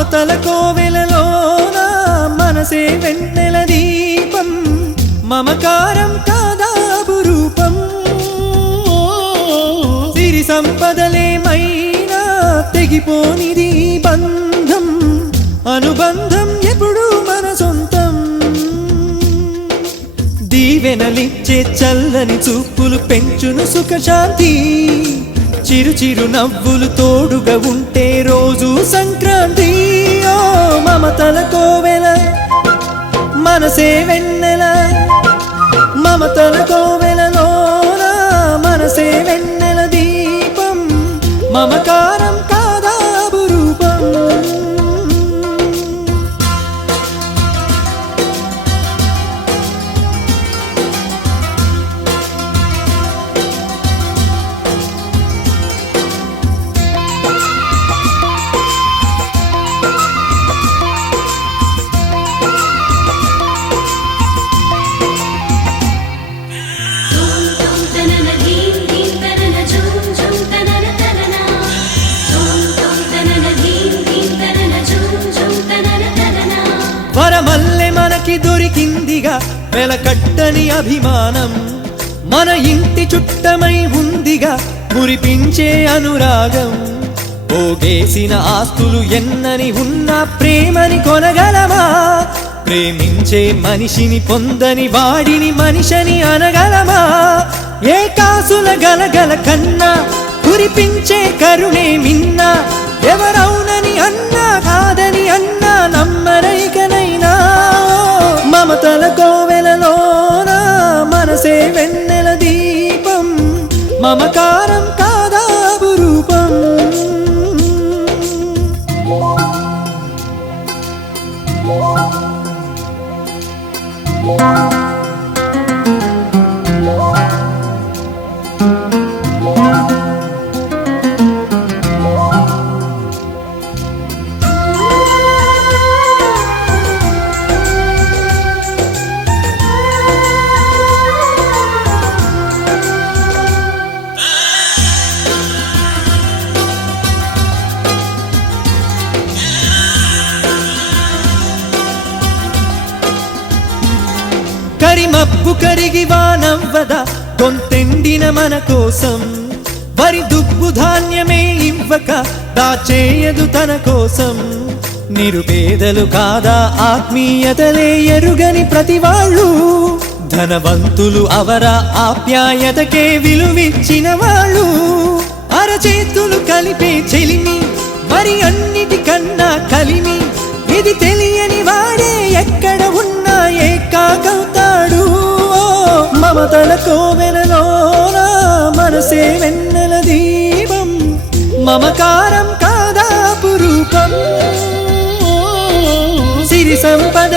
మమతల కోవెలలోన మనసే వెన్నెల దీపం మమకారం కాదా అపురూపం సిరి సంపదలేమైనా తెగిపోనిది బంధం అనుబంధం ఎప్పుడు మన సొంతం దీవెనలిచ్చే చల్లని చూపులు పెంచును సుఖశాంతి చిరు చిరు నవ్వులు తోడుగా ఉంటే రోజు సంక్రాంతి ఓ మమతల కోవెల మనసే వెన్నెల మమతల కోవెలలోన మనసే వెన్నెల దీపం మమకారం కాదా అపురూపం వరమల్లె మనకి దొరికిందిగా వెలకట్టని అభిమానం మన ఇంటి చుట్టమై ఉందిగా మురిపించే అనురాగం పోగేసిన ఆస్తులు ఎన్నని ఉన్నా ప్రేమని కొనగలమా ప్రేమించే మనిషిని పొందని వాడిని మనిషిని అనగలమా ఏ కాసుల గలగల కన్నా కురిపించే కరుణే మిన్నా ఎవరవునని అన్నా కాదని అన్నా నమ్మరైకనైనా మమతల కోవెలలోన మనసే వెన్నెల దీపం మమకారం కాదా అపురూపం కరిమబ్బు కరిగి వానవ్వద గొంతెండిన మన కోసం వరి దుబ్బు ధాన్యమే ఇవ్వక దాచేయదు తన కోసం నిరుపేదలు కాదా ఆత్మీయతలే ఎరుగని ప్రతి వాళ్ళు ధనవంతులు అవర ఆప్యాయతకే విలువిచ్చిన వాళ్ళు అరచేతులు కలిపే చెలిమి మరి అన్నిటికన్నా కలిమి ఇది తెలియని వాడే ఎక్కడ ఉన్నా ఏకాకవుతాడు మమతల కోవెలలోన మనసే వెన్నెల దీపం మమకారం కాదా అపురూపం సిరి సంపద